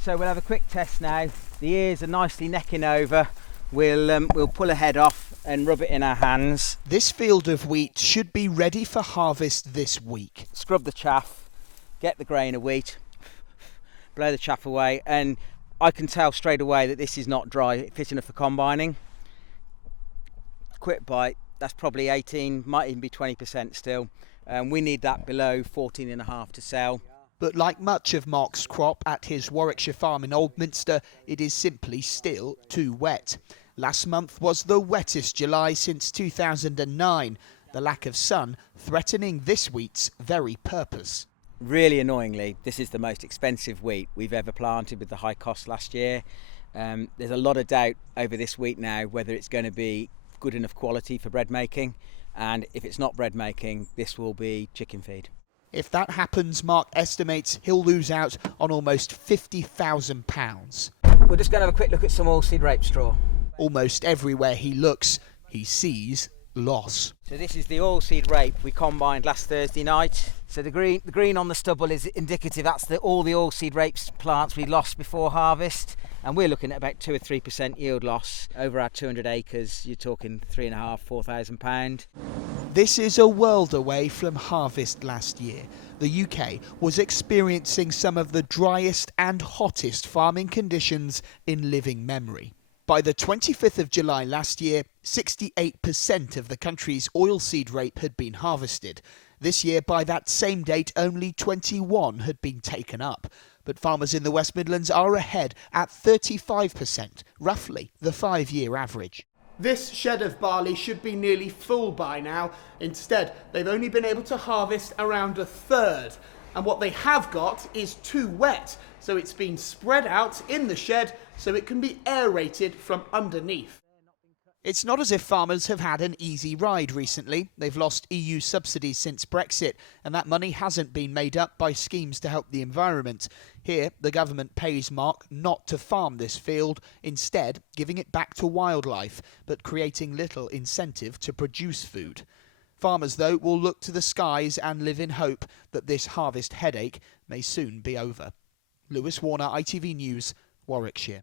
So we'll have a quick test now. The ears are nicely necking over. We'll pull a head off and rub it in our hands. This field of wheat should be ready for harvest this week. Scrub the chaff, get the grain of wheat, blow the chaff away, and I can tell straight away that this is not dry, fit enough for combining. Quick bite, that's probably 18, might even be 20% still. We need that below 14.5 to sell. But like much of Mark's crop at his Warwickshire farm in Oldminster, it is simply still too wet. Last month was the wettest July since 2009, the lack of sun threatening this wheat's very purpose. Really annoyingly, this is the most expensive wheat we've ever planted with the high cost last year. There's a lot of doubt over this wheat now whether it's going to be good enough quality for bread making, and if it's not bread making, this will be chicken feed. If that happens, Mark estimates he'll lose out on almost £50,000. We're just going to have a quick look at some oilseed rape straw. Almost everywhere he looks, he sees loss. So this is the oilseed rape we combined last Thursday night. So the green on the stubble is indicative. That's all the oilseed rape plants we lost before harvest, and we're looking at about 2 or 3% yield loss over our 200 acres. You're talking £3,500–4,000. This is a world away from harvest last year. The UK was experiencing some of the driest and hottest farming conditions in living memory. By the 25th of July last year, 68% of the country's oilseed rape had been harvested. This year, by that same date, only 21 had been taken up. But farmers in the West Midlands are ahead at 35%, roughly the 5-year average. This shed of barley should be nearly full by now. Instead, they've only been able to harvest around a third. And what they have got is too wet, so it's been spread out in the shed so it can be aerated from underneath. It's not as if farmers have had an easy ride recently. They've lost EU subsidies since Brexit, and that money hasn't been made up by schemes to help the environment. Here, the government pays Mark not to farm this field, instead giving it back to wildlife, but creating little incentive to produce food. Farmers, though, will look to the skies and live in hope that this harvest headache may soon be over. Lewis Warner, ITV News, Warwickshire.